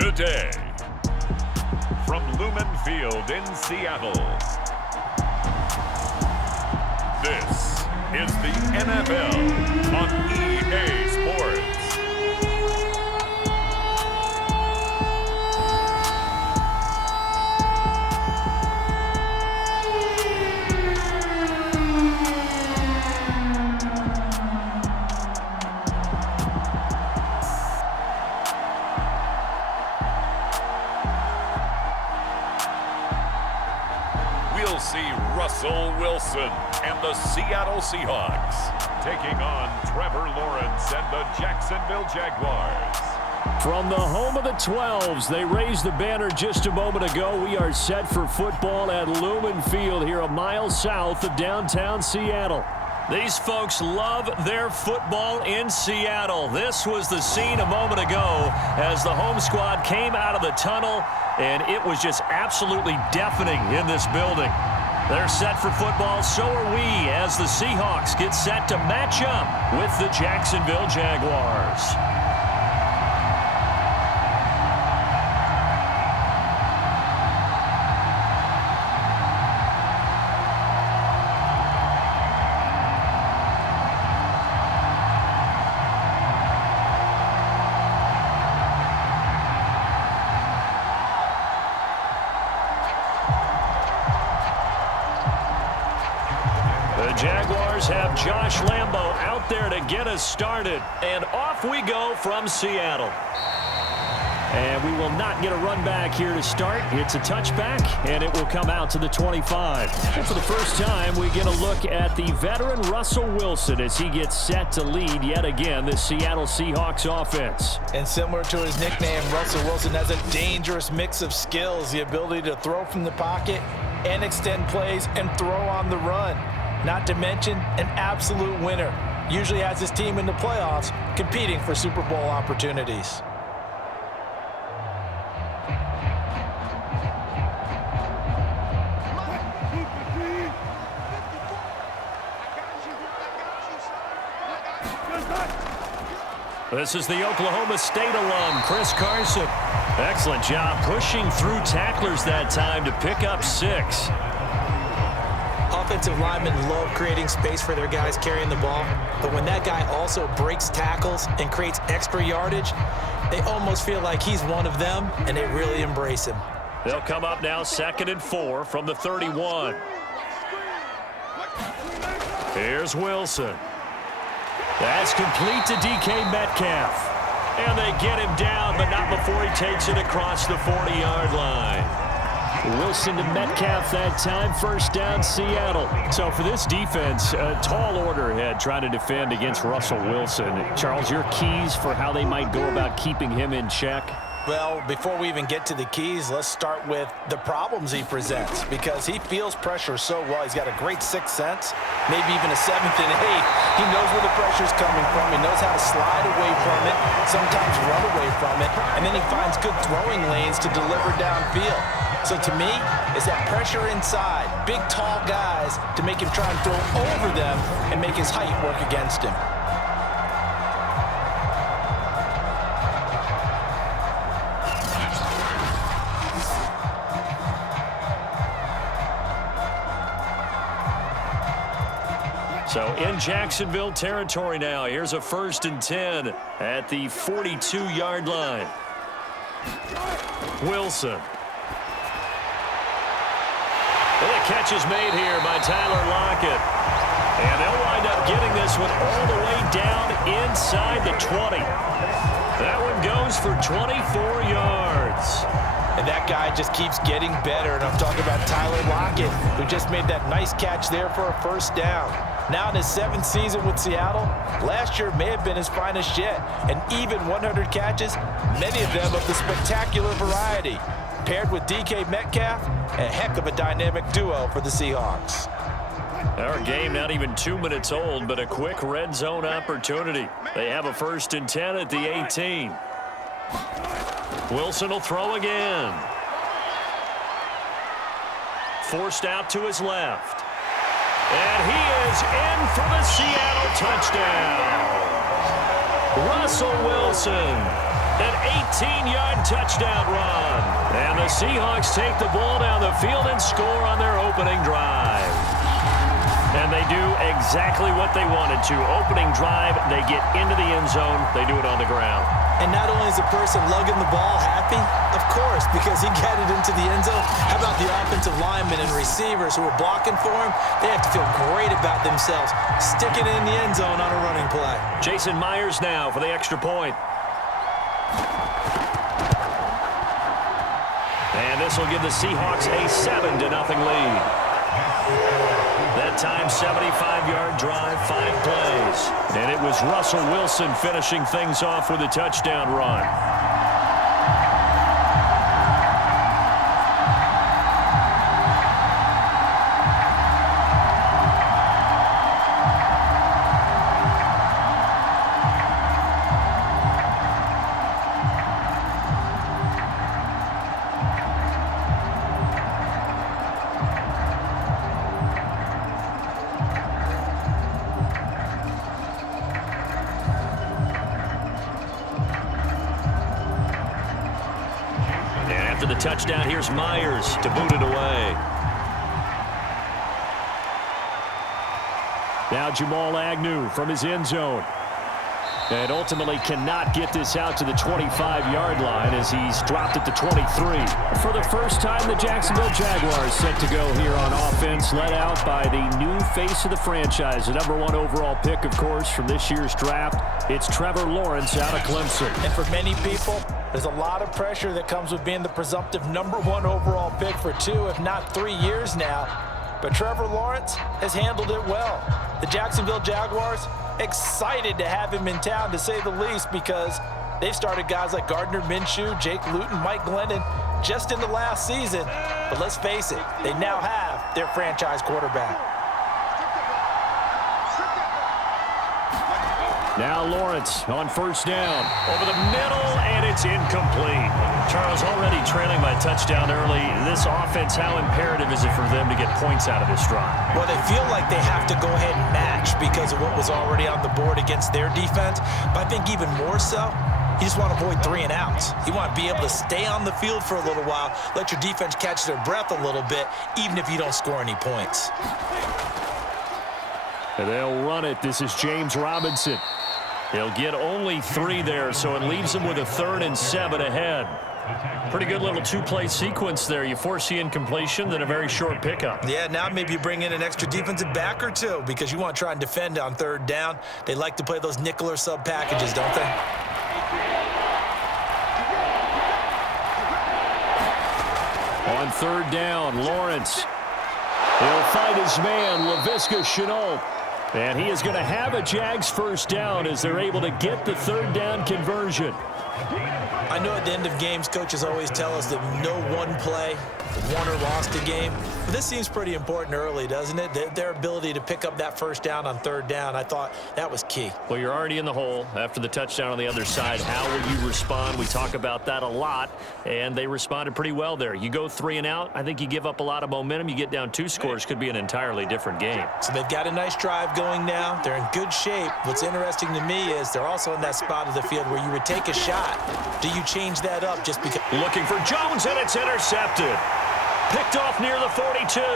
Today, from Lumen Field in Seattle, this is the NFL on EA Sports. We'll see Russell Wilson and the Seattle Seahawks taking on Trevor Lawrence and the Jacksonville Jaguars. From the home of the 12s, they raised the banner just a moment ago. We are set for football at Lumen Field here a mile south of downtown Seattle. These folks love their football in Seattle. This was the scene a moment ago as the home squad came out of the tunnel, and it was just absolutely deafening in this building. They're set for football, so are we, as the Seahawks get set to match up with the Jacksonville Jaguars. The Jaguars have Josh Lambo out there to get us started. And off we go from Seattle. And we will not get a run back here to start. It's a touchback, and it will come out to the 25. And for the first time, we get a look at the veteran Russell Wilson as he gets set to lead yet again the Seattle Seahawks offense. And similar to his nickname, Russell Wilson has a dangerous mix of skills, the ability to throw from the pocket and extend plays and throw on the run. Not to mention an absolute winner. Usually has his team in the playoffs competing for Super Bowl opportunities. This is the Oklahoma State alum, Chris Carson. Excellent job pushing through tacklers that time to pick up 6. Offensive linemen love creating space for their guys carrying the ball, but when that guy also breaks tackles and creates extra yardage, they almost feel like he's one of them, and they really embrace him. They'll come up now 2nd and 4 from the 31. Here's Wilson. That's complete to DK Metcalf. And they get him down, but not before he takes it across the 40-yard line. Wilson to Metcalf that time, first down Seattle. So for this defense, a tall order ahead trying to defend against Russell Wilson. Charles, your keys for how they might go about keeping him in check? Well, before we even get to the keys, let's start with the problems he presents, because he feels pressure so well. He's got a great sixth sense, maybe even a 7th and 8th. He knows where the pressure's coming from. He knows how to slide away from it, sometimes run away from it, and then he finds good throwing lanes to deliver downfield. So to me, it's that pressure inside, big, tall guys to make him try and throw over them and make his height work against him. So in Jacksonville territory now. Here's a 1st and 10 at the 42-yard line. Wilson. And the catch is made here by Tyler Lockett. And they'll wind up getting this one all the way down inside the 20. That one goes for 24 yards. And that guy just keeps getting better. And I'm talking about Tyler Lockett, who just made that nice catch there for a first down. Now in his 7th season with Seattle, last year may have been his finest yet. And even 100 catches, many of them of the spectacular variety. Paired with DK Metcalf, a heck of a dynamic duo for the Seahawks. Our game not even 2 minutes old, but a quick red zone opportunity. They have a 1st and 10 at the 18. Wilson will throw again. Forced out to his left. And he is in for the Seattle touchdown. Russell Wilson An 18-yard touchdown run. And the Seahawks take the ball down the field and score on their opening drive. And they do exactly what they wanted to. Opening drive, they get into the end zone. They do it on the ground. And not only is the person lugging the ball happy, of course, because he got it into the end zone. How about the offensive linemen and receivers who are blocking for him? They have to feel great about themselves, sticking it in the end zone on a running play. Jason Myers now for the extra point. And this will give the Seahawks a 7-0 lead. That time, 75-yard drive, 5 plays. And it was Russell Wilson finishing things off with a touchdown run. The touchdown. Here's Myers to boot it away. Now Jamal Agnew from his end zone. And ultimately cannot get this out to the 25-yard line as he's dropped at the 23. For the first time, the Jacksonville Jaguars set to go here on offense, led out by the new face of the franchise, the #1 overall pick, of course, from this year's draft. It's Trevor Lawrence out of Clemson. And for many people, there's a lot of pressure that comes with being the presumptive #1 overall pick for 2, if not 3 years now. But Trevor Lawrence has handled it well. The Jacksonville Jaguars, excited to have him in town, to say the least, because they've started guys like Gardner Minshew, Jake Luton, Mike Glennon just in the last season. But let's face it, they now have their franchise quarterback. Now Lawrence on first down. Over the middle, and it's incomplete. Charles, already trailing by a touchdown early. This offense, how imperative is it for them to get points out of this drive? Well, they feel like they have to go ahead and match because of what was already on the board against their defense. But I think even more so, you just want to avoid 3 and outs. You want to be able to stay on the field for a little while, let your defense catch their breath a little bit, even if you don't score any points. And they'll run it. This is James Robinson. He'll get only 3 there, so it leaves him with a 3rd and 7 ahead. Pretty good little 2-play sequence there. You force the incompletion, then a very short pickup. Yeah, now maybe you bring in an extra defensive back or 2 because you want to try and defend on 3rd down. They like to play those nickel or sub packages, don't they? On 3rd down, Lawrence. He'll fight his man, Laviska Shenault. And he is going to have a Jags first down as they're able to get the 3rd down conversion. I know at the end of games, coaches always tell us that no one play won or lost a game. But this seems pretty important early, doesn't it? Their ability to pick up that first down on 3rd down, I thought that was key. Well, you're already in the hole after the touchdown on the other side. How will you respond? We talk about that a lot, and they responded pretty well there. You go 3 and out, I think you give up a lot of momentum. You get down 2 scores, could be an entirely different game. So they've got a nice drive going now. They're in good shape. What's interesting to me is they're also in that spot of the field where you would take a shot. Do you change that up just because? Looking for Jones, and it's intercepted. Picked off near the 42. And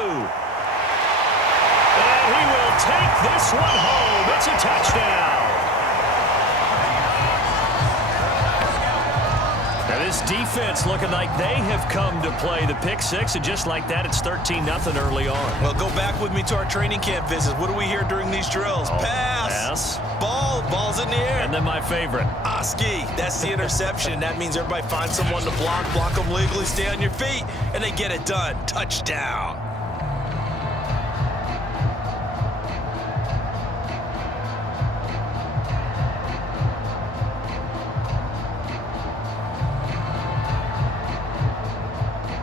he will take this one home. It's a touchdown. Now this defense looking like they have come to play. The pick 6, and just like that, it's 13-0 early on. Well, go back with me to our training camp visits. What do we hear during these drills? Pass. Ball's in the air. And then my favorite. Oski, that's the interception. That means everybody finds someone to block them legally, stay on your feet, and they get it done. Touchdown.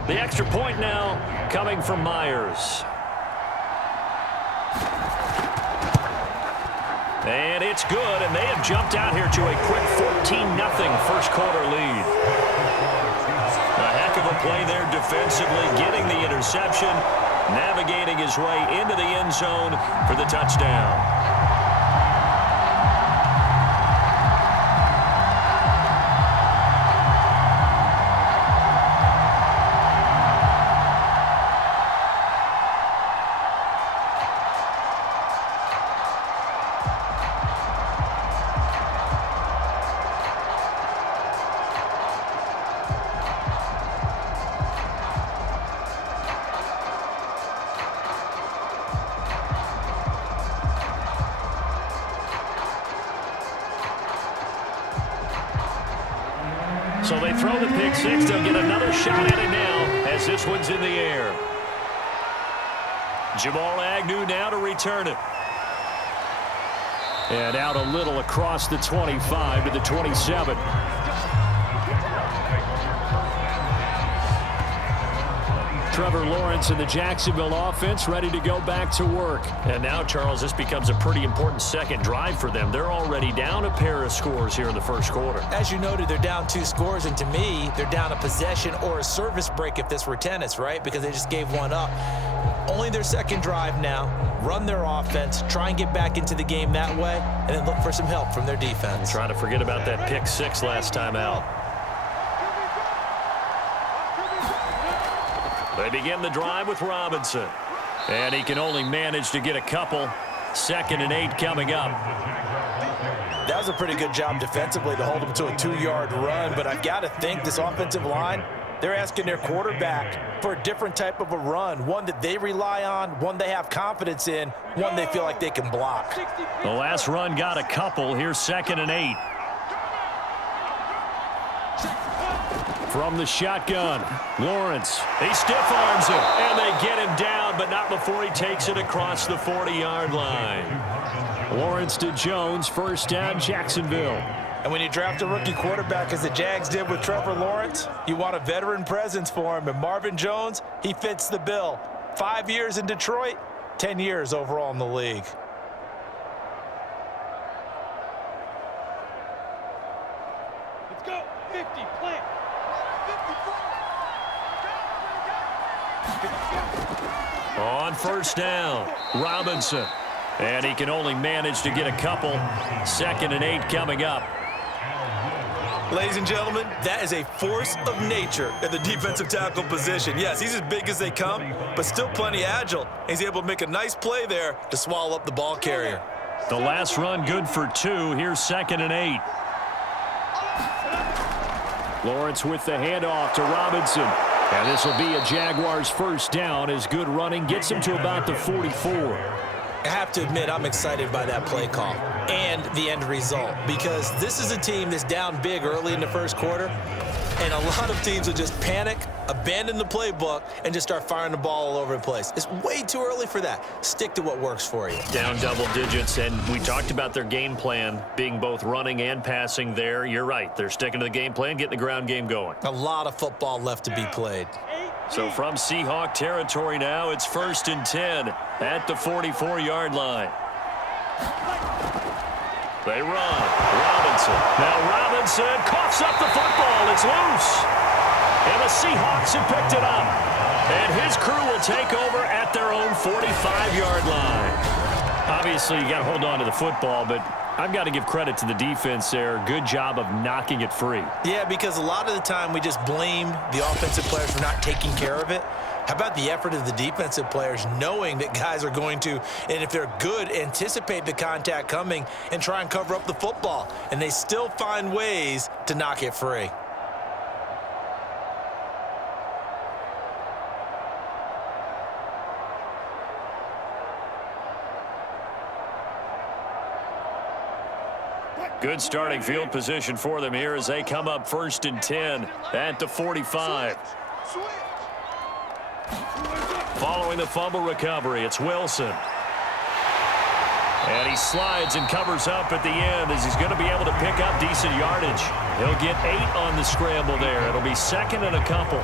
The extra point now coming from Myers. And it's good, and they have jumped out here to a quick 14-0 first quarter lead. A heck of a play there defensively, getting the interception, navigating his way into the end zone for the touchdown. So they throw the pick six. They'll get another shot at it now as this one's in the air. Jamal Agnew now to return it. And out a little across the 25 to the 27. Trevor Lawrence and the Jacksonville offense ready to go back to work. And now, Charles, this becomes a pretty important second drive for them. They're already down a pair of scores here in the first quarter. As you noted, they're down 2 scores, and to me, they're down a possession or a service break if this were tennis, right? Because they just gave one up. Only their second drive now. Run their offense, try and get back into the game that way, and then look for some help from their defense. Try to forget about that pick six last time out. They begin the drive with Robinson. And he can only manage to get a couple. 2nd and 8 coming up. That was a pretty good job defensively to hold them to a 2-yard run, but I've got to think this offensive line, they're asking their quarterback for a different type of a run, one that they rely on, one they have confidence in, one they feel like they can block. The last run got a couple. Here's 2nd and 8. From the shotgun, Lawrence, he stiff arms him, and they get him down, but not before he takes it across the 40-yard line. Lawrence to Jones, first down, Jacksonville. And when you draft a rookie quarterback, as the Jags did with Trevor Lawrence, you want a veteran presence for him. And Marvin Jones, he fits the bill. 5 years in Detroit, 10 years overall in the league. Let's go. 50, plant. 50. On first down, Robinson. And he can only manage to get a couple. 2nd and 8 coming up. Ladies and gentlemen, that is a force of nature at the defensive tackle position. Yes, he's as big as they come, but still plenty agile. He's able to make a nice play there to swallow up the ball carrier. The last run good for 2. Here's 2nd and 8. Lawrence with the handoff to Robinson. And this will be a Jaguars first down as good running gets him to about the 44. I have to admit, I'm excited by that play call and the end result, because this is a team that's down big early in the first quarter, and a lot of teams will just panic, abandon the playbook, and just start firing the ball all over the place. It's way too early for that. Stick to what works for you. Down double digits, and we talked about their game plan being both running and passing there. You're right. They're sticking to the game plan, getting the ground game going. A lot of football left to be played. So from Seahawk territory now, it's 1st and 10 at the 44-yard line. They run. Robinson. Now Robinson coughs up the football. It's loose. And the Seahawks have picked it up. And his crew will take over at their own 45-yard line. Obviously, you got to hold on to the football, but I've got to give credit to the defense there. Good job of knocking it free. Yeah, because a lot of the time we just blame the offensive players for not taking care of it. How about the effort of the defensive players knowing that guys are going to, and if they're good, anticipate the contact coming and try and cover up the football. And they still find ways to knock it free. Good starting field position for them here as they come up 1st and 10 at the 45. Following the fumble recovery, it's Wilson. And he slides and covers up at the end as he's going to be able to pick up decent yardage. He'll get 8 on the scramble there. It'll be 2nd and a couple.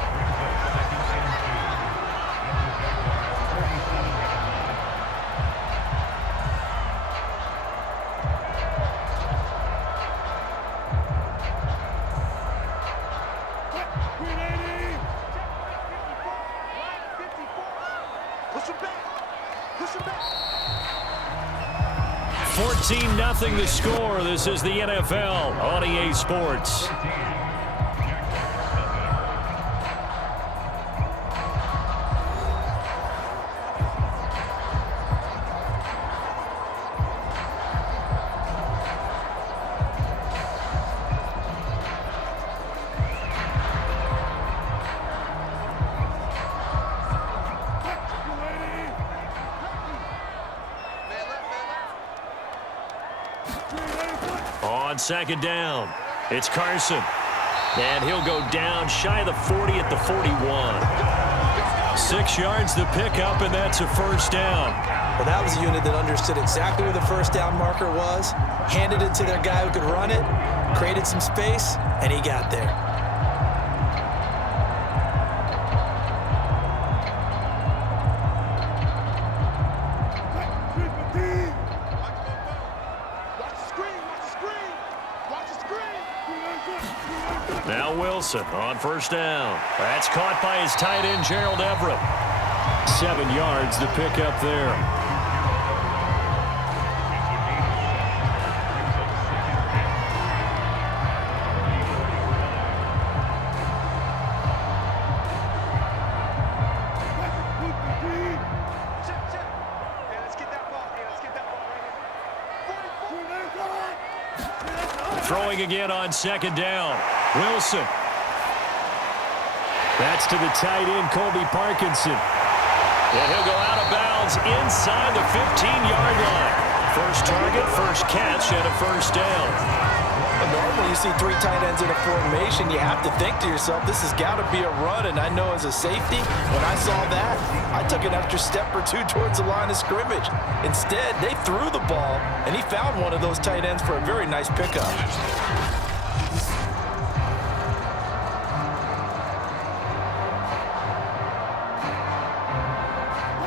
Nothing the score. This is the NFL on EA Sports. On 2nd down, it's Carson. And he'll go down shy of the 40 at the 41. 6 yards the pickup, and that's a first down. Well, that was a unit that understood exactly where the first down marker was, handed it to their guy who could run it, created some space, and he got there. Now Wilson on first down. That's caught by his tight end, Gerald Everett. 7 yards the pickup there. Throwing again on second down. Wilson. That's to the tight end, Colby Parkinson. And he'll go out of bounds inside the 15-yard line. First target, first catch, and a first down. Normally you see 3 tight ends in a formation, you have to think to yourself, this has got to be a run. And I know as a safety, when I saw that, I took an extra step or 2 towards the line of scrimmage. Instead, they threw the ball, and he found one of those tight ends for a very nice pickup.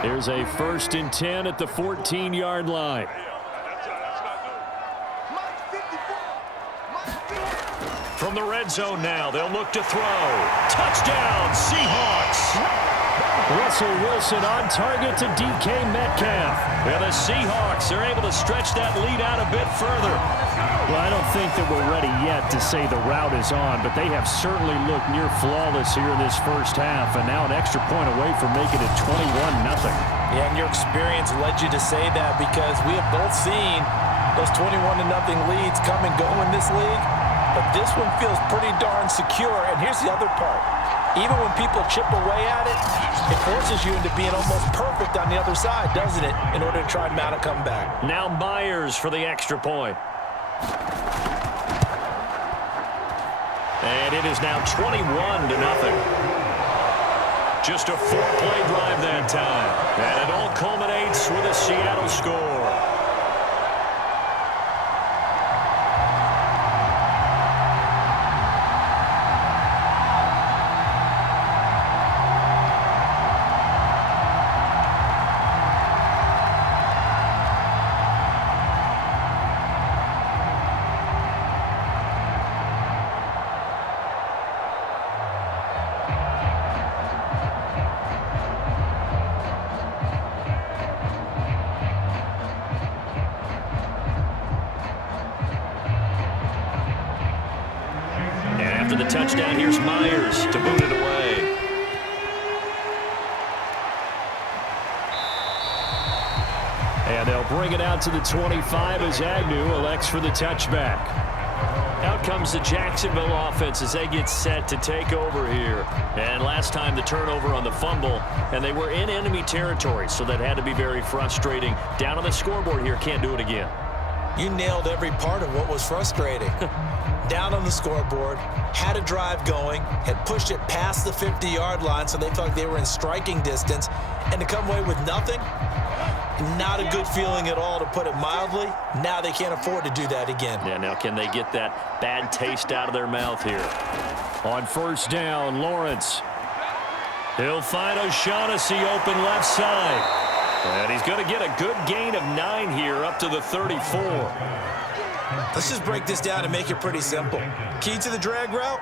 Here's a 1st and 10 at the 14-yard line. From the red zone now, they'll look to throw. Touchdown, Seahawks! Russell Wilson on target to DK Metcalf. And the Seahawks are able to stretch that lead out a bit further. Well, I don't think that we're ready yet to say the route is on, but they have certainly looked near flawless here in this first half, and now an extra point away from making it 21-0. Yeah, and your experience led you to say that because we have both seen those 21-0 leads come and go in this league. But this one feels pretty darn secure. And here's the other part. Even when people chip away at it, it forces you into being almost perfect on the other side, doesn't it, in order to try and mount a comeback. Now Myers for the extra point. And it is now 21-0. Just a 4-play drive that time. And it all culminates with a Seattle score. The touchdown, here's Myers to boot it away. And they'll bring it out to the 25 as Agnew elects for the touchback. Out comes the Jacksonville offense as they get set to take over here. And last time the turnover on the fumble, and they were in enemy territory, so that had to be very frustrating. Down on the scoreboard here, can't do it again. You nailed every part of what was frustrating. Down on the scoreboard, had a drive going, had pushed it past the 50-yard line so they felt like they were in striking distance, and to come away with nothing, not a good feeling at all, to put it mildly. Now they can't afford to do that again. Yeah, now can they get that bad taste out of their mouth here? On first down, Lawrence. He'll find O'Shaughnessy open left side. And he's going to get a good gain of 9 here up to the 34. Let's just break this down and make it pretty simple. Key to the drag route,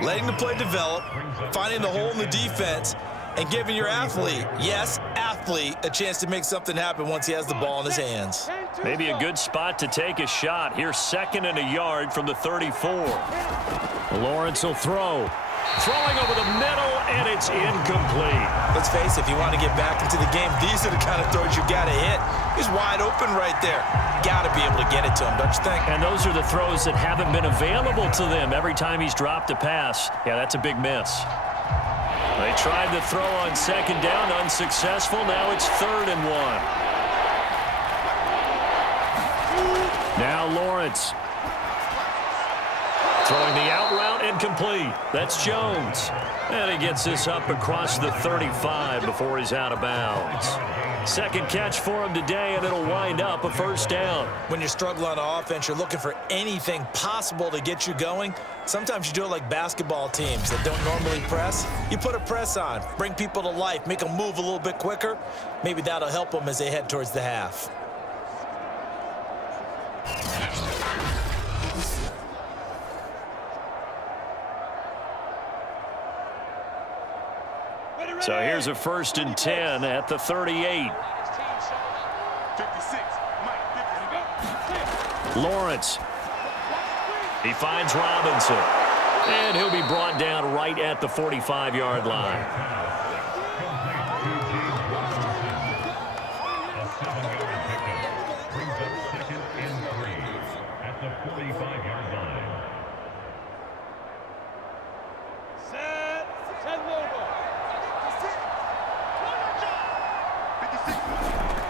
letting the play develop, finding the hole in the defense, and giving your athlete, yes, athlete, a chance to make something happen once he has the ball in his hands. Maybe a good spot to take a shot. Here's 2nd and a yard from the 34. Lawrence will throw. Throwing over the middle, and it's incomplete. Let's face it, if you want to get back into the game, these are the kind of throws you got to hit. He's wide open right there. Got to be able to get it to him, don't you think? And those are the throws that haven't been available to them every time he's dropped a pass. Yeah, that's a big miss. They tried to throw on 2nd down, unsuccessful. Now it's 3rd and 1. Now Lawrence. Throwing the out route and incomplete. That's Jones. And he gets this up across the 35 before he's out of bounds. Second catch for him today, and it'll wind up a first down. When you're struggling on offense, you're looking for anything possible to get you going. Sometimes you do it like basketball teams that don't normally press. You put a press on, bring people to life, make them move a little bit quicker. Maybe that'll help them as they head towards the half. So here's a 1st and 10 at the 38. Lawrence. He finds Robinson. And he'll be brought down right at the 45-yard line.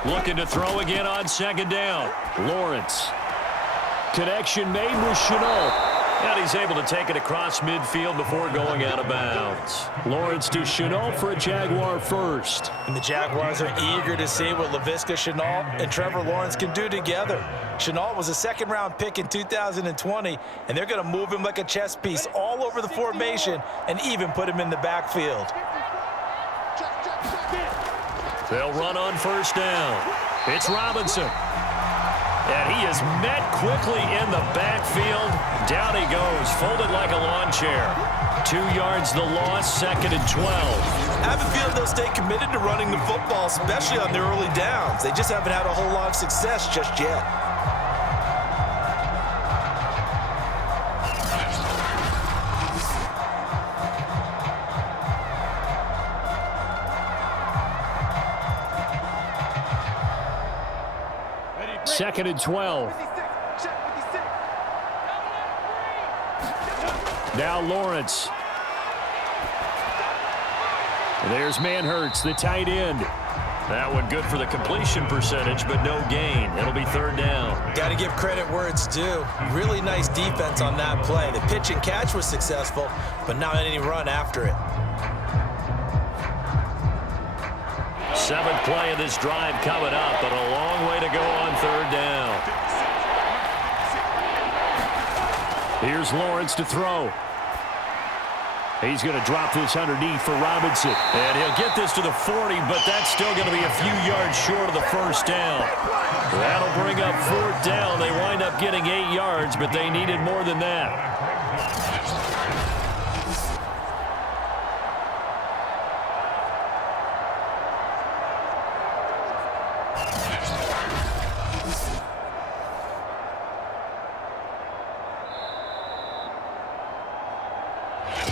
Looking to throw again on 2nd down. Lawrence. Connection made with Chenault. And he's able to take it across midfield before going out of bounds. Lawrence to Chenault for a Jaguar first. And the Jaguars are eager to see what Laviska Chenault and Trevor Lawrence can do together. Chenault was a 2nd-round pick in 2020, and they're going to move him like a chess piece all over the formation and even put him in the backfield. They'll run on 1st down. It's Robinson. And he is met quickly in the backfield. Down he goes, folded like a lawn chair. 2 yards the loss, 2nd and 12. I have a feeling they'll stay committed to running the football, especially on their early downs. They just haven't had a whole lot of success just yet. Second and 12. Now Lawrence. There's Manhurts, the tight end. That one good for the completion percentage, but no gain. It'll be 3rd down. Got to give credit where it's due. Really nice defense on that play. The pitch and catch was successful, but not any run after it. 7th play of this drive coming up, but a long way to go on 3rd down. Here's Lawrence to throw. He's going to drop this underneath for Robinson. And he'll get this to the 40, but that's still going to be a few yards short of the 1st down. That'll bring up 4th down. They wind up getting 8 yards, but they needed more than that.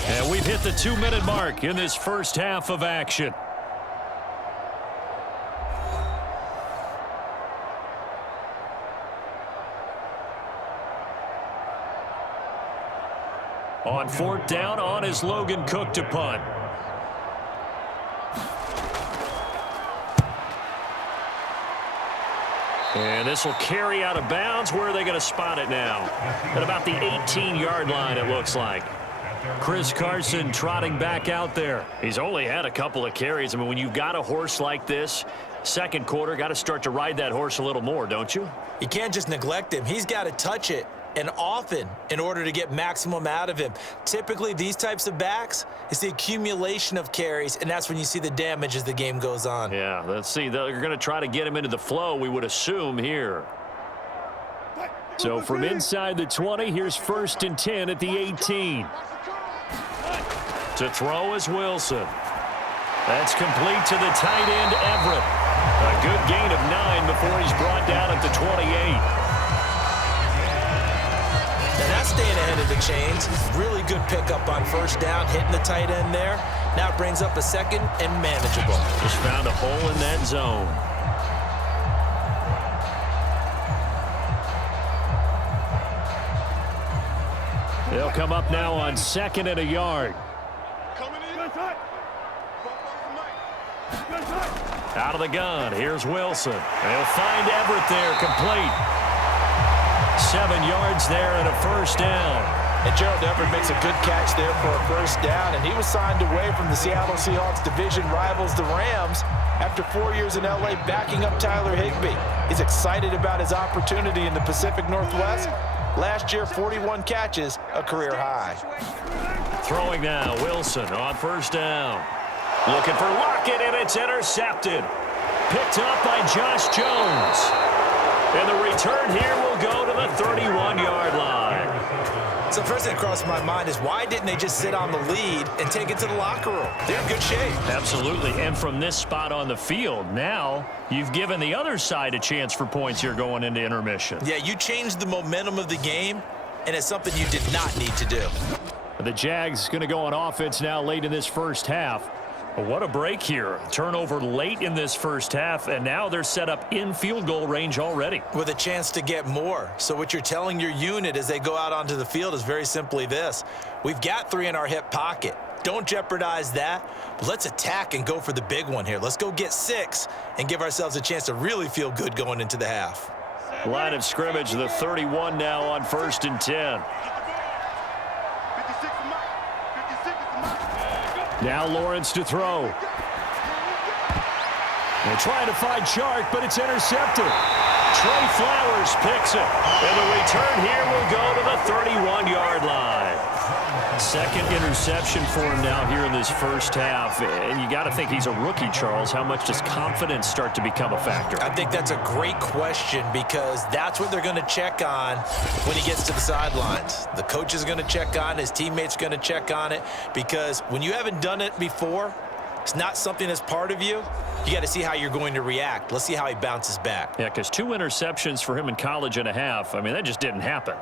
And we've hit the 2-minute mark in this first half of action. On 4th down, on is Logan Cook to punt. And this will carry out of bounds. Where are they going to spot it now? At about the 18-yard line, it looks like. Chris Carson trotting back out there. He's only had a couple of carries. I mean, when you've got a horse like this, 2nd quarter, got to start to ride that horse a little more, don't you? You can't just neglect him. He's got to touch it, and often, in order to get maximum out of him. Typically, these types of backs, it's the accumulation of carries, and that's when you see the damage as the game goes on. Yeah, let's see. They're going to try to get him into the flow, we would assume, here. So from inside the 20, here's 1st and 10 at the 18. To throw is Wilson. That's complete to the tight end, Everett. A good gain of 9 before he's brought down at the 28. And that's staying ahead of the chains. Really good pickup on 1st down, hitting the tight end there. Now it brings up a 2nd and manageable. Just found a hole in that zone. They'll come up now on 2nd and a yard. Out of the gun, here's Wilson. They'll find Everett there, complete. 7 yards there and a 1st down. And Gerald Everett makes a good catch there for a first down, and he was signed away from the Seattle Seahawks division rivals, the Rams, after 4 years in L.A. backing up Tyler Higbee. He's excited about his opportunity in the Pacific Northwest. Last year, 41 catches, a career high. Throwing now, Wilson on first down. Looking for Lockett, and it's intercepted. Picked up by Josh Jones. And the return here will go to the 31-yard line. So first thing that crossed my mind is why didn't they just sit on the lead and take it to the locker room? They're in good shape. Absolutely. And from this spot on the field, now you've given the other side a chance for points here going into intermission. Yeah, you changed the momentum of the game, and it's something you did not need to do. The Jags going to go on offense now late in this first half. What a break here. Turnover late in this first half, and now they're set up in field goal range already. With a chance to get more. So what you're telling your unit as they go out onto the field is very simply this. We've got 3 in our hip pocket. Don't jeopardize that. But let's attack and go for the big one here. Let's go get 6 and give ourselves a chance to really feel good going into the half. Line of scrimmage, the 31 now on 1st and 10. Now Lawrence to throw. They're trying to find Chark, but it's intercepted. Trey Flowers picks it. And the return here will go to the 31-yard line. Second interception for him now here in this first half. And you got to think he's a rookie, Charles. How much does confidence start to become a factor? I think that's a great question because that's what they're going to check on when he gets to the sidelines. The coach is going to check on it. His teammates going to check on it because when you haven't done it before, it's not something that's part of you. You got to see how you're going to react. Let's see how he bounces back. Yeah, because 2 interceptions for him in college and a half. I mean, that just didn't happen.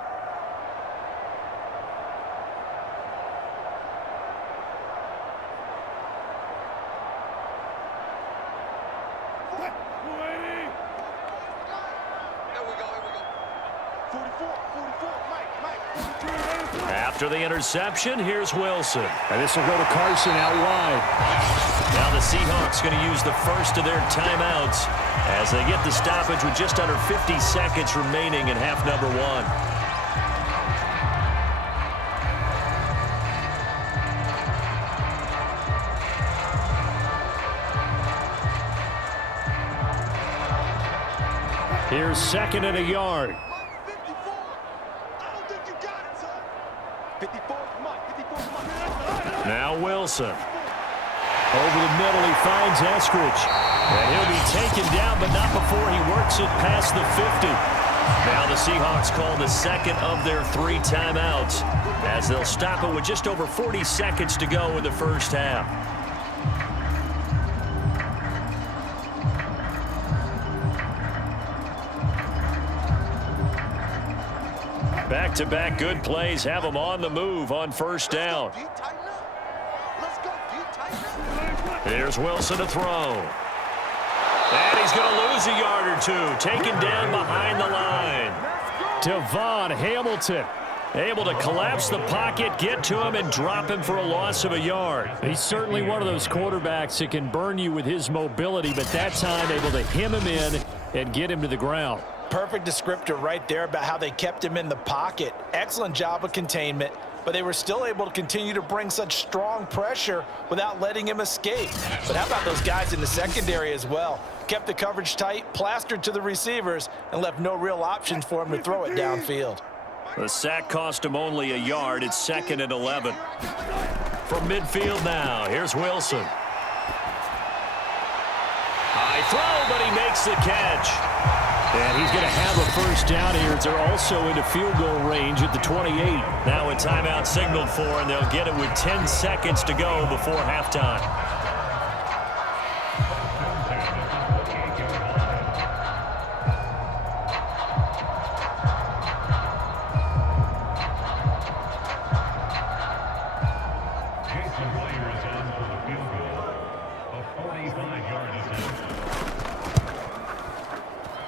After the interception, here's Wilson. And this will go to Carson out wide. Now the Seahawks going to use the first of their timeouts as they get the stoppage with just under 50 seconds remaining in half number 1. Here's 2nd and a yard. Now Wilson. Over the middle, he finds Eskridge. And he'll be taken down, but not before he works it past the 50. Now the Seahawks call the second of their 3 timeouts as they'll stop it with just over 40 seconds to go in the first half. Back-to-back good plays have them on the move on first down. Here's Wilson to throw. And he's going to lose a yard or 2, taken down behind the line. Devon Hamilton able to collapse the pocket, get to him, and drop him for a loss of a yard. He's certainly one of those quarterbacks that can burn you with his mobility, but that time able to hem him in and get him to the ground. Perfect descriptor right there about how they kept him in the pocket. Excellent job of containment, but they were still able to continue to bring such strong pressure without letting him escape. But how about those guys in the secondary as well? Kept the coverage tight, plastered to the receivers, and left no real options for him to throw it downfield. The sack cost him only a yard. It's 2nd and 11. From midfield now, here's Wilson. High throw, but he makes the catch. And he's going to have a first down here. They're also into field goal range at the 28. Now a timeout signaled for, and they'll get it with 10 seconds to go before halftime.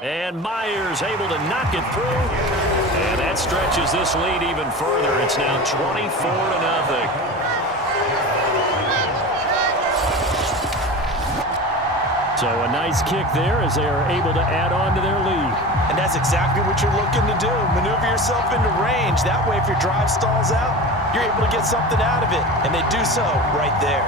And Myers able to knock it through. And that stretches this lead even further. It's now 24-0. So a nice kick there as they are able to add on to their lead. And that's exactly what you're looking to do. Maneuver yourself into range. That way, if your drive stalls out, you're able to get something out of it. And they do so right there.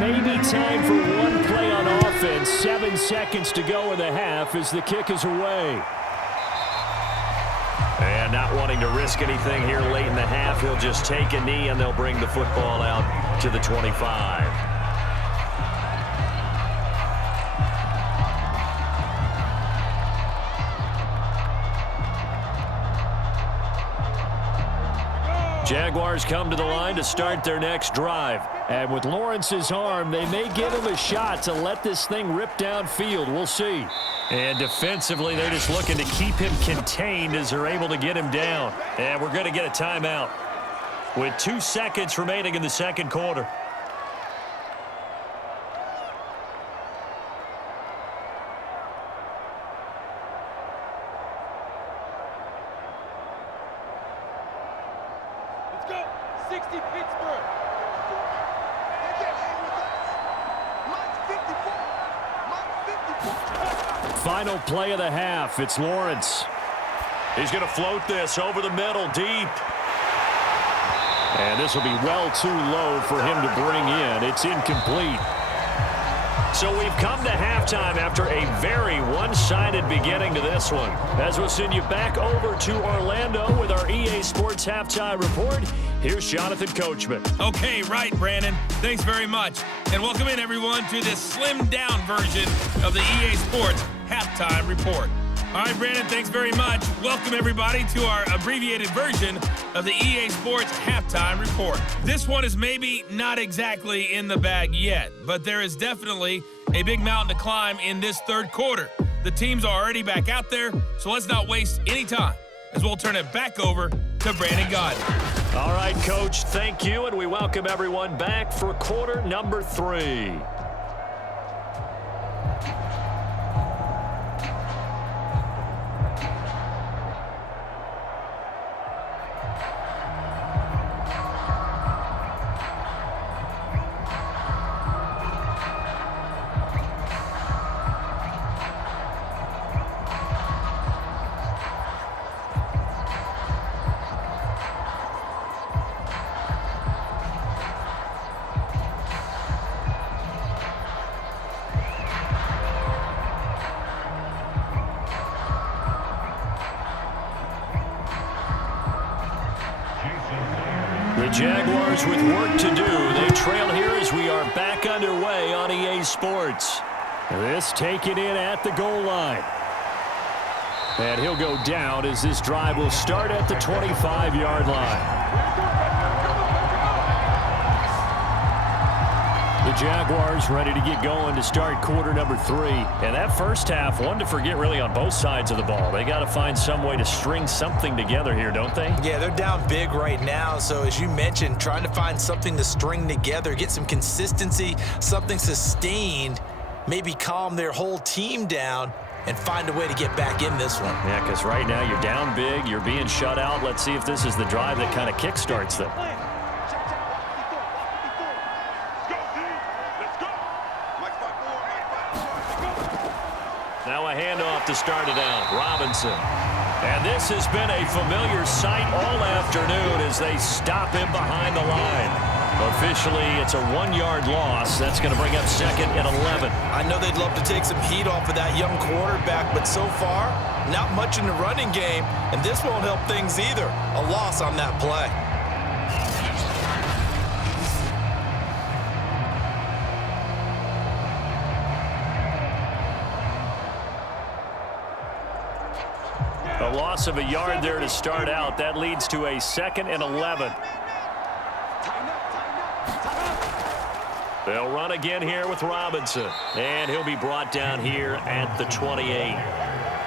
Maybe time for one play on offense. 7 seconds to go in the half as the kick is away. And not wanting to risk anything here late in the half, he'll just take a knee and they'll bring the football out to the 25. Jaguars come to the line to start their next drive. And with Lawrence's arm, they may give him a shot to let this thing rip downfield. We'll see. And defensively, they're just looking to keep him contained as they're able to get him down. And we're going to get a timeout with 2 seconds remaining in the second quarter. Let's go. 60 Pittsburgh. Final play of the half. It's Lawrence. He's going to float this over the middle, deep. And this will be well too low for him to bring in. It's incomplete. So we've come to halftime after a very one-sided beginning to this one. As we'll send you back over to Orlando with our EA Sports Halftime Report, here's Jonathan Coachman. Okay, right, Brandon. Thanks very much. And welcome in, everyone, to this slimmed-down version of the EA Sports Halftime Report. All right, Brandon, thanks very much. Welcome, everybody, to our abbreviated version of the EA Sports Halftime Report. This one is maybe not exactly in the bag yet, but there is definitely a big mountain to climb in this third quarter. The teams are already back out there, so let's not waste any time as we'll turn it back over to Brandon Gaudin. All right, Coach, thank you, and we welcome everyone back for quarter number 3. The Jaguars with work to do. They trail here as we are back underway on EA Sports. This taken in at the goal line. And he'll go down as this drive will start at the 25-yard line. The Jaguars ready to get going to start quarter number 3. And that first half, one to forget really on both sides of the ball. They got to find some way to string something together here, don't they? Yeah, they're down big right now. So as you mentioned, trying to find something to string together, get some consistency, something sustained, maybe calm their whole team down and find a way to get back in this one. Yeah, because right now you're down big, you're being shut out. Let's see if this is the drive that kind of kickstarts them. Now a handoff to start it out. Robinson. And this has been a familiar sight all afternoon as they stop him behind the line. Officially, it's a 1-yard loss. That's going to bring up second and 11. I know they'd love to take some heat off of that young quarterback, but so far, not much in the running game, and this won't help things either. A loss on that play. A loss of a yard there to start out. That leads to a second and 11. They'll run again here with Robinson. And he'll be brought down here at the 28.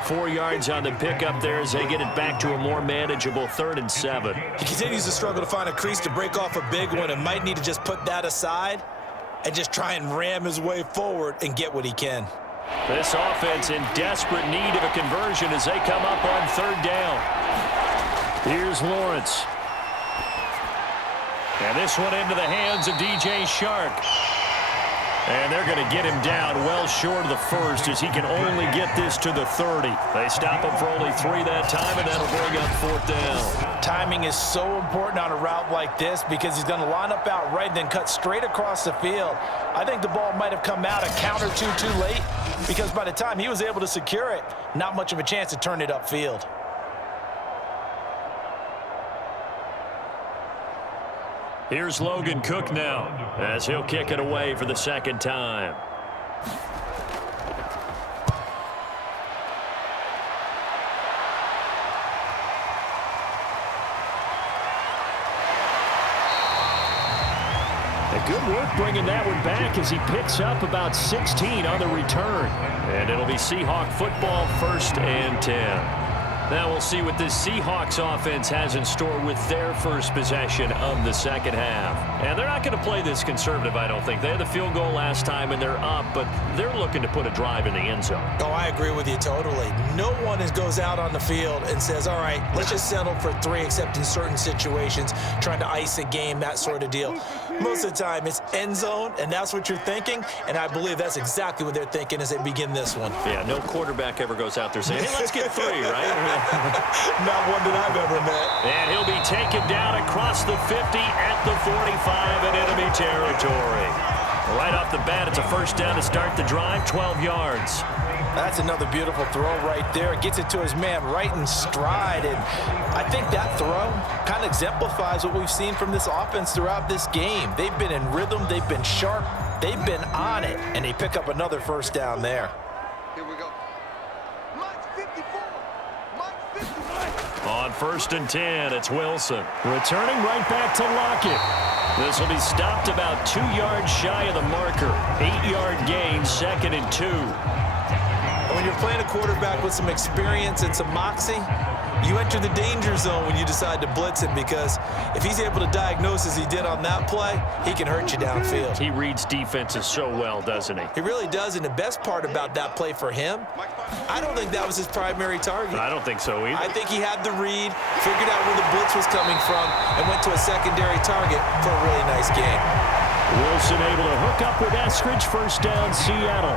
4 yards on the pickup there as they get it back to a more manageable 3rd and 7. He continues to struggle to find a crease to break off a big one and might need to just put that aside and just try and ram his way forward and get what he can. This offense in desperate need of a conversion as they come up on 3rd down. Here's Lawrence. And this one into the hands of DJ Shark. And they're going to get him down well short of the first as he can only get this to the 30. They stop him for only 3 that time, and that'll bring up 4th down. Timing is so important on a route like this because he's going to line up out right and then cut straight across the field. I think the ball might have come out a count or two too late because by the time he was able to secure it, not much of a chance to turn it upfield. Here's Logan Cook now as he'll kick it away for the 2nd time. Good work bringing that one back as he picks up about 16 on the return. And it'll be Seahawk football, 1st and 10. Now we'll see what this Seahawks offense has in store with their first possession of the 2nd half. And they're not going to play this conservative, I don't think. They had the field goal last time and they're up, but they're looking to put a drive in the end zone. Oh, I agree with you totally. No one goes out on the field and says, all right, let's just settle for 3, except in certain situations, trying to ice a game, that sort of deal. Most of the time, it's end zone, and that's what you're thinking, and I believe that's exactly what they're thinking as they begin this one. Yeah, no quarterback ever goes out there saying, hey, let's get 3, right? Not one that I've ever met. And he'll be taken down across the 50 at the 45 in enemy territory. Right off the bat, it's a 1st down to start the drive, 12 yards. That's another beautiful throw right there. Gets it to his man right in stride. And I think that throw kind of exemplifies what we've seen from this offense throughout this game. They've been in rhythm. They've been sharp. They've been on it. And they pick up another 1st down there. Here we go. March 54. March 54. On 1st and 10, it's Wilson. Returning right back to Lockett. This will be stopped about 2 yards shy of the marker. 8-yard gain, 2nd and 2. When you're playing a quarterback with some experience and some moxie, you enter the danger zone when you decide to blitz him, because if he's able to diagnose as he did on that play, he can hurt you downfield. He reads defenses so well, doesn't he? He really does, and the best part about that play for him, I don't think that was his primary target. I don't think so either. I think he had the read, figured out where the blitz was coming from, and went to a secondary target for a really nice game. Wilson able to hook up with Eskridge, 1st down, Seattle.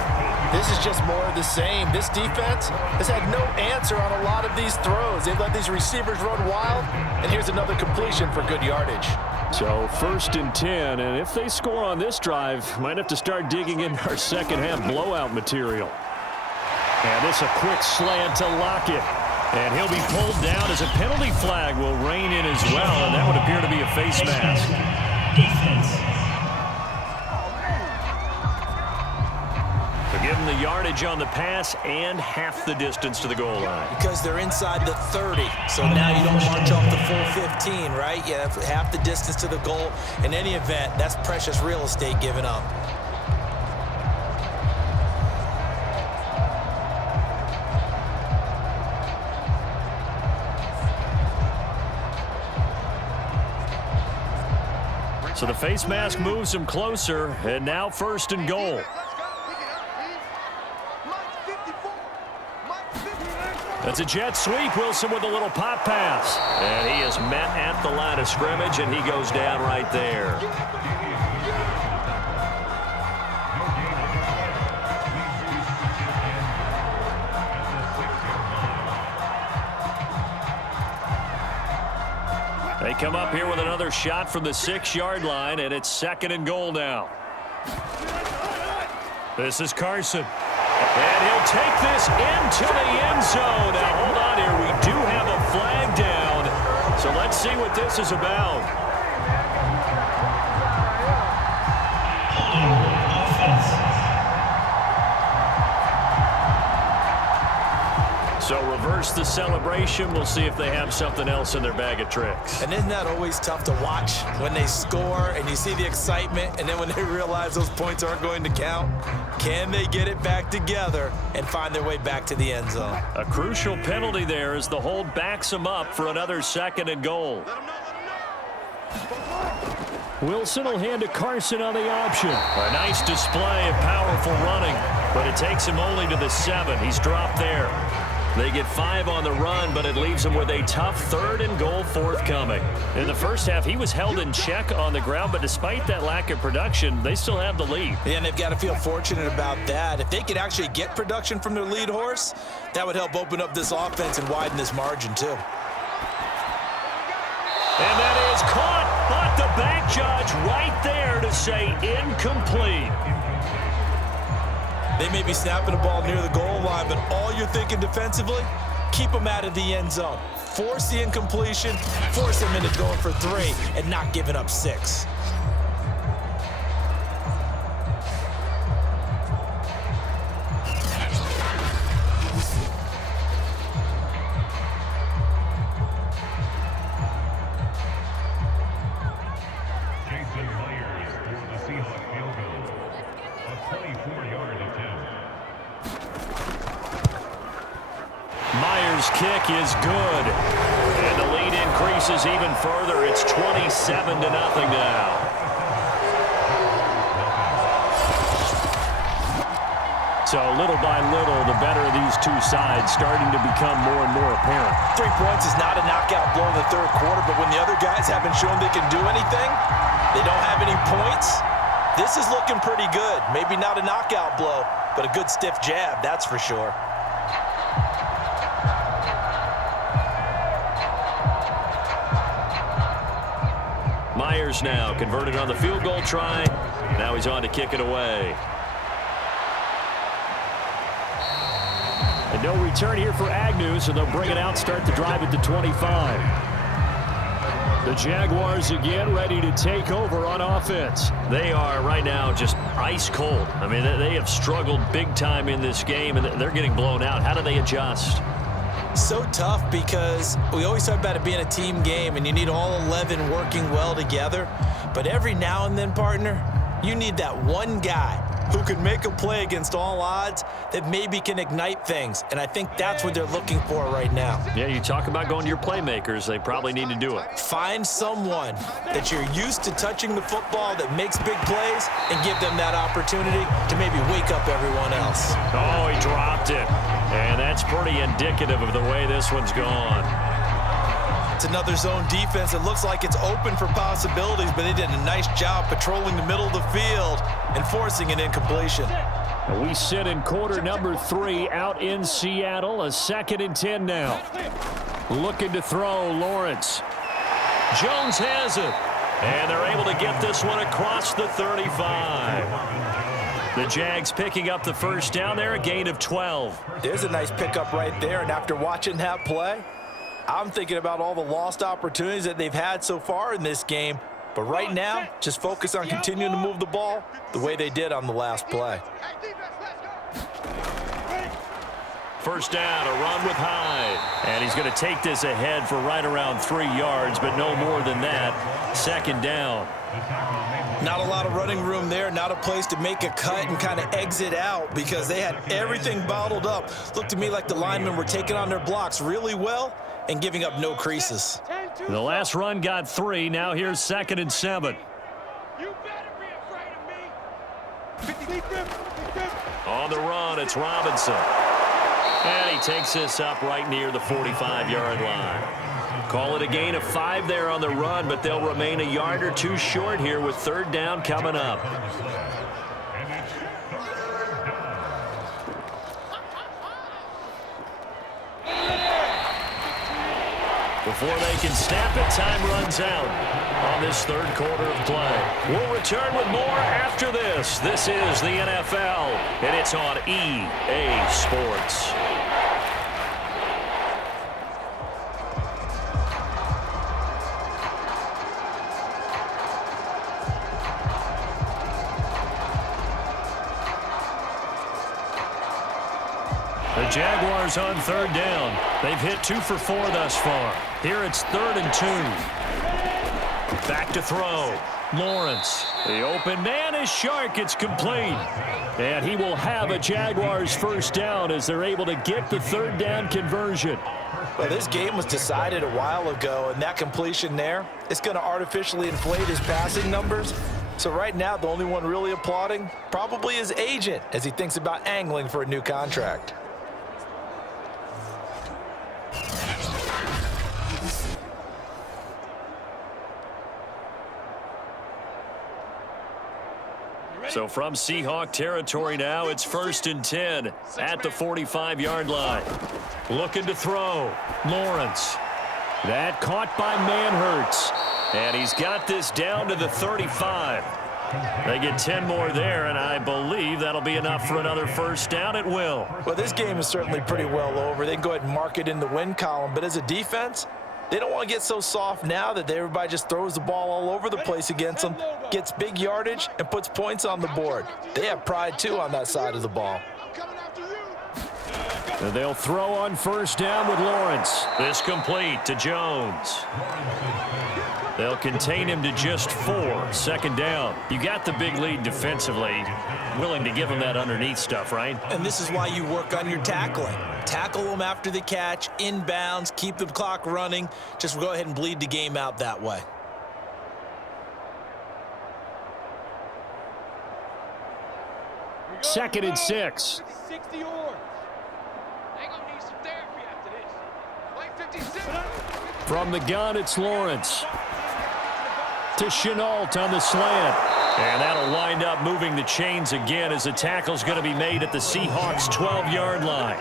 This is just more of the same. This defense has had no answer on a lot of these throws. They've let these receivers run wild, and here's another completion for good yardage. So 1st and 10, and if they score on this drive, might have to start digging in our 2nd half blowout material. And this a quick slant to Lockett. And he'll be pulled down as a penalty flag will rein in as well, and that would appear to be a face mask. Defense. Give them the yardage on the pass and half the distance to the goal line. Because they're inside the 30, so now you don't march off the full 15, right? You have half the distance to the goal. In any event, that's precious real estate given up. So the face mask moves him closer, and now 1st and goal. That's a jet sweep. Wilson with a little pop pass. And he is met at the line of scrimmage, and he goes down right there. They come up here with another shot from the 6-yard line, and it's 2nd and goal now. This is Carson. And he'll take this into the end zone. Now, hold on here. We do have a flag down. So let's see what this is about. So reverse the celebration. We'll see if they have something else in their bag of tricks. And isn't that always tough to watch when they score and you see the excitement, and then when they realize those points aren't going to count? Can they get it back together and find their way back to the end zone? A crucial penalty there as the hold backs them up for another 2nd and goal. Wilson will hand to Carson on the option. A nice display of powerful running, but it takes him only to the 7. He's dropped there. They get 5 on the run, but it leaves them with a tough 3rd and goal forthcoming. In the first half, he was held in check on the ground, but despite that lack of production, they still have the lead. Yeah, and they've got to feel fortunate about that. If they could actually get production from their lead horse, that would help open up this offense and widen this margin too. And that is caught, but the back judge right there to say incomplete. They may be snapping the ball near the goal line, but all you're thinking defensively, keep them out of the end zone. Force the incompletion, force them into going for 3, and not giving up 6. Kick is good, and the lead increases even further. It's 27-0 now. So little by little, the better of these two sides starting to become more and more apparent. 3 points is not a knockout blow in the 3rd quarter, but when the other guys haven't shown they can do anything, they don't have any points, this is looking pretty good. Maybe not a knockout blow, but a good stiff jab, that's for sure. Myers now converted on the field goal try. Now he's on to kick it away. And no return here for Agnew, so they'll bring it out, start the drive at the 25. The Jaguars again ready to take over on offense. They are right now just ice cold. I mean, they have struggled big time in this game, and they're getting blown out. How do they adjust? So tough because we always talk about it being a team game and you need all 11 working well together. But every now and then, partner, you need that one guy who can make a play against all odds that maybe can ignite things. And I think that's what they're looking for right now. Yeah, you talk about going to your playmakers. They probably need to do it. Find someone that you're used to touching the football that makes big plays and give them that opportunity to maybe wake up everyone else. Oh, he dropped it. And that's pretty indicative of the way this one's gone. It's another zone defense. It looks like it's open for possibilities, but they did a nice job patrolling the middle of the field and forcing an incompletion. And we sit in quarter number 3 out in Seattle. A 2nd and 10 now. Looking to throw, Lawrence. Jones has it. And they're able to get this one across the 35. The Jags picking up the first down there, a gain of 12. There's a nice pickup right there, and after watching that play, I'm thinking about all the lost opportunities that they've had so far in this game. But right now, just focus on continuing to move the ball the way they did on the last play. First down, a run with Hyde. And he's going to take this ahead for right around 3 yards, but no more than that. 2nd down. Not a lot of running room there, not a place to make a cut and kind of exit out because they had everything bottled up. Looked to me like the linemen were taking on their blocks really well and giving up no creases. The last run got 3. Now here's 2nd and 7. You better be afraid of me. On the run, it's Robinson. And he takes this up right near the 45-yard line. Call it a gain of 5 there on the run, but they'll remain a yard or 2 short here with 3rd down coming up. Before they can snap it, time runs out on this 3rd quarter of play. We'll return with more after this. This is the NFL, and it's on EA Sports. The Jaguars on 3rd down. They've hit 2 for 4 thus far. Here it's 3rd and 2. Back to throw. Lawrence. The open man is Shark. It's complete. And he will have a Jaguars first down as they're able to get the 3rd down conversion. Well, this game was decided a while ago, and that completion there is going to artificially inflate his passing numbers. So right now, the only one really applauding probably his agent as he thinks about angling for a new contract. So from Seahawk territory now, it's 1st and 10 at the 45-yard line. Looking to throw. Lawrence. That caught by Manhurts. And he's got this down to the 35. They get 10 more there, and I believe that'll be enough for another first down. It will. Well, this game is certainly pretty well over. They can go ahead and mark it in the win column. But as a defense, they don't want to get so soft now that everybody just throws the ball all over the place against them, gets big yardage, and puts points on the board. They have pride, too, on that side of the ball. And they'll throw on first down with Lawrence. This complete to Jones. They'll contain him to just 4. 2nd down. You got the big lead defensively. Willing to give him that underneath stuff, right? And this is why you work on your tackling. Tackle them after the catch, inbounds, keep the clock running. Just go ahead and bleed the game out that way. Second and 6. 60 yards. They're going to need some therapy after this. Play 56. From the gun, it's Lawrence. To Chenault on the slant. And that'll wind up moving the chains again as the tackle's going to be made at the Seahawks' 12-yard line.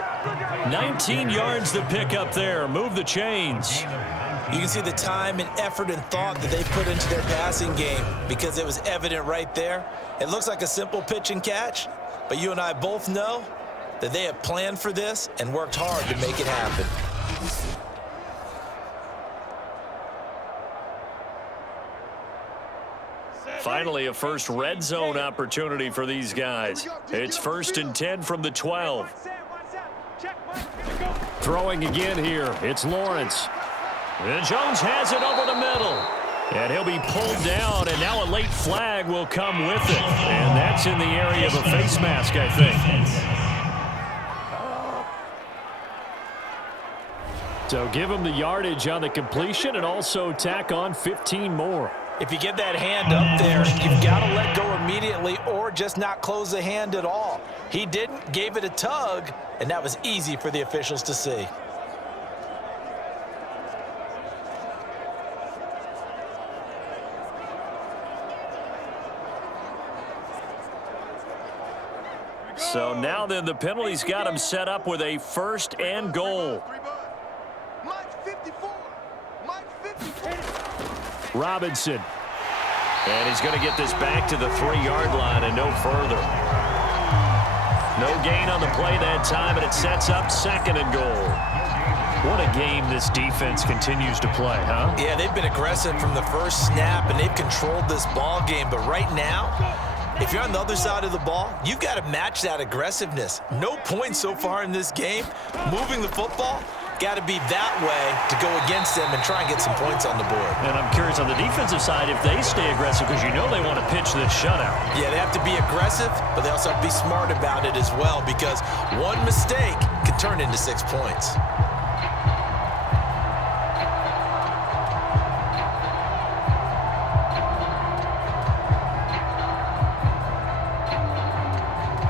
19 yards to pick up there. Move the chains. You can see the time and effort and thought that they put into their passing game because it was evident right there. It looks like a simple pitch and catch, but you and I both know that they have planned for this and worked hard to make it happen. Finally, a first red zone opportunity for these guys. It's 1st and 10 from the 12. Throwing again here. It's Lawrence. And Jones has it over the middle. And he'll be pulled down, and now a late flag will come with it. And that's in the area of a face mask, I think. So give him the yardage on the completion and also tack on 15 more. If you get that hand up there, you've got to let go immediately or just not close the hand at all. He didn't, gave it a tug, and that was easy for the officials to see. So now then the penalty's got him set up with a 1st and goal. Robinson. And he's going to get this back to the 3-yard line and no further. No gain on the play that time, and it sets up 2nd and goal. What a game this defense continues to play, huh? Yeah, they've been aggressive from the first snap, and they've controlled this ball game. But right now, if you're on the other side of the ball, you've got to match that aggressiveness. No points so far in this game. Moving the football, got to be that way to go against them and try and get some points on the board. And I'm curious on the defensive side if they stay aggressive because you know they want to pitch this shutout. Yeah, they have to be aggressive, but they also have to be smart about it as well because one mistake can turn into 6 points.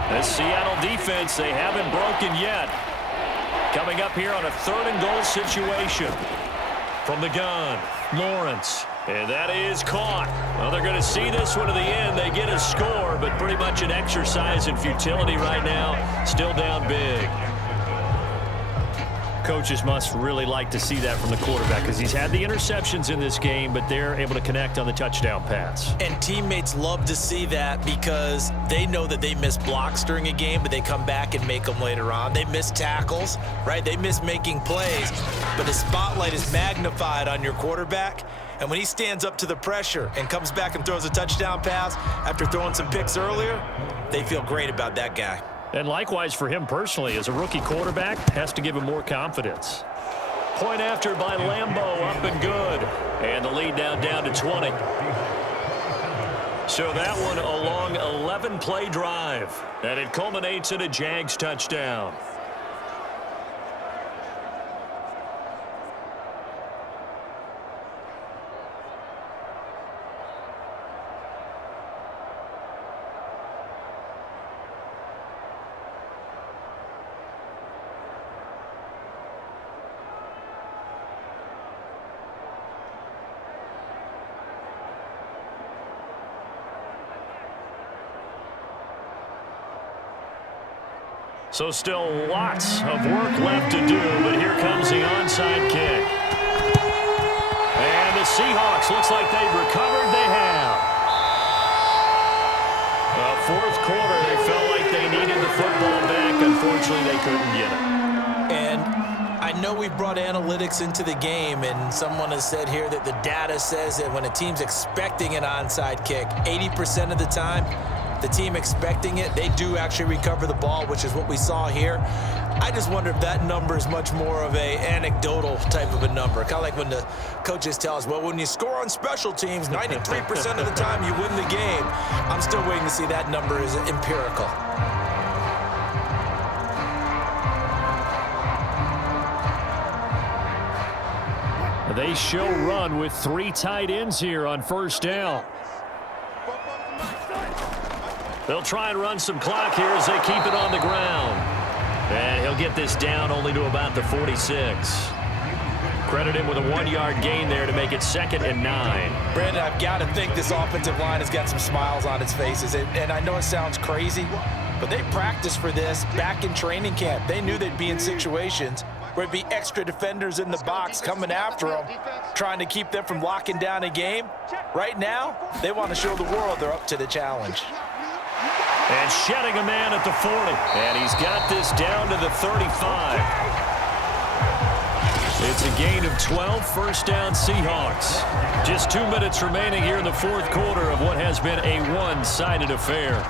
The Seattle defense, they haven't broken yet. Coming up here on a 3rd and goal situation. From the gun, Lawrence. And that is caught. Well, they're going to see this one to the end. They get a score, but pretty much an exercise in futility right now. Still down big. Coaches must really like to see that from the quarterback because he's had the interceptions in this game, but they're able to connect on the touchdown pass. And teammates love to see that because they know that they miss blocks during a game, but they come back and make them later on. They miss tackles, right? They miss making plays, but the spotlight is magnified on your quarterback. And when he stands up to the pressure and comes back and throws a touchdown pass after throwing some picks earlier, they feel great about that guy. And likewise for him personally, as a rookie quarterback, has to give him more confidence. Point after by Lambeau, up and good. And the lead down to 20. So that one a long 11-play drive. And it culminates in a Jags touchdown. So still lots of work left to do, but here comes the onside kick. And the Seahawks, looks like they've recovered. They have. Fourth quarter, they felt like they needed the football back. Unfortunately, they couldn't get it. And I know we've brought analytics into the game, and someone has said here that the data says that when a team's expecting an onside kick, 80% of the time, the team expecting it, they do actually recover the ball, which is what we saw here. I just wonder if that number is much more of a anecdotal type of a number. Kind of like when the coaches tell us, well, when you score on special teams, 93% of the time you win the game. I'm still waiting to see that number is empirical. They show run with 3 tight ends here on first down. They'll try and run some clock here as they keep it on the ground. And he'll get this down only to about the 46. Credit him with a 1-yard gain there to make it 2nd and 9. Brandon, I've got to think this offensive line has got some smiles on its faces. And I know it sounds crazy, but they practiced for this back in training camp. They knew they'd be in situations where it'd be extra defenders in the box coming after them, trying to keep them from locking down a game. Right now, they want to show the world they're up to the challenge. And shedding a man at the 40. And he's got this down to the 35. It's a gain of 12, first down Seahawks. Just 2 minutes remaining here in the fourth quarter of what has been a one-sided affair.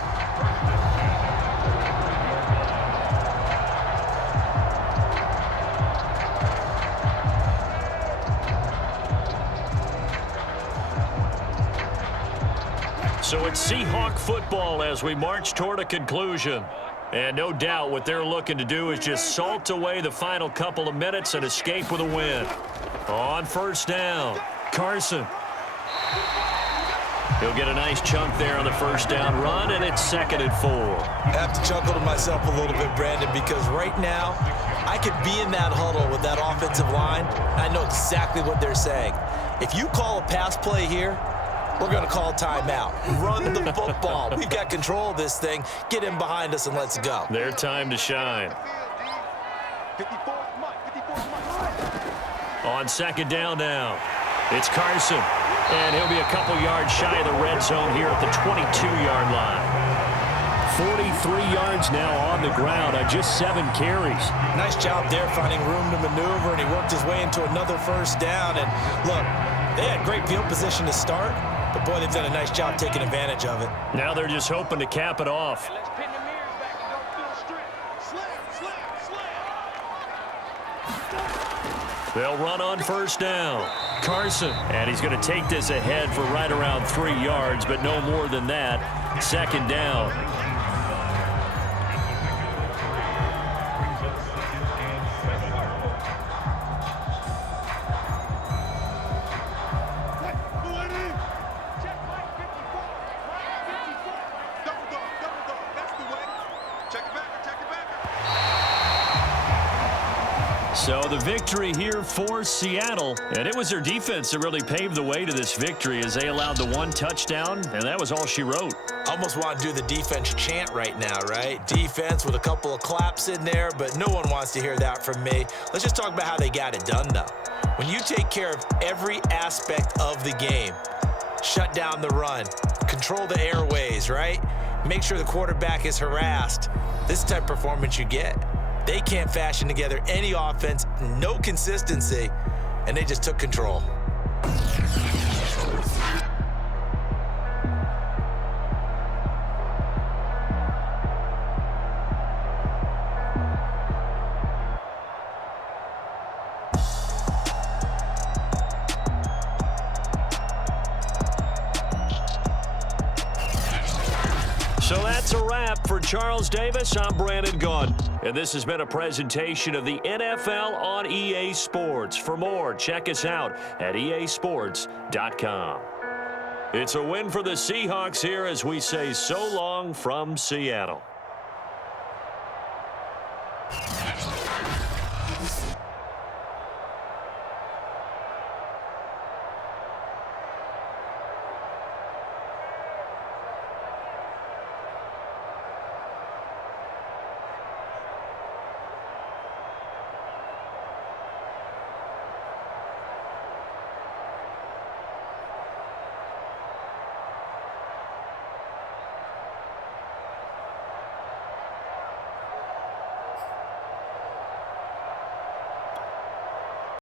So it's Seahawk football as we march toward a conclusion. And no doubt what they're looking to do is just salt away the final couple of minutes and escape with a win. On first down, Carson. He'll get a nice chunk there on the first down run, and it's 2nd and 4. I have to chuckle to myself a little bit, Brandon, because right now I could be in that huddle with that offensive line, and I know exactly what they're saying. If you call a pass play here, we're going to call timeout. Run the football. We've got control of this thing. Get in behind us and let's go. Their time to shine. On 2nd down now, it's Carson. And he'll be a couple yards shy of the red zone here at the 22-yard line. 43 yards now on the ground on just 7 carries. Nice job there finding room to maneuver, and he worked his way into another first down. And look, they had great field position to start, but boy, they've done a nice job taking advantage of it. Now they're just hoping to cap it off. Let's pin the mirrors back and go full strip. Slam. They'll run on first down. Carson, and he's going to take this ahead for right around 3 yards, but no more than that. 2nd down. So the victory here for Seattle, and it was their defense that really paved the way to this victory as they allowed the 1 touchdown, and that was all she wrote. Almost want to do the defense chant right now, right? Defense with a couple of claps in there, but no one wants to hear that from me. Let's just talk about how they got it done, though. When you take care of every aspect of the game, shut down the run, control the airways, right? Make sure the quarterback is harassed. This is the type of performance you get. They can't fashion together any offense, no consistency, and they just took control. So that's a wrap for Charles Davis. I'm Brandon Gunn. And this has been a presentation of the NFL on EA Sports. For more, check us out at easports.com. It's a win for the Seahawks here as we say so long from Seattle.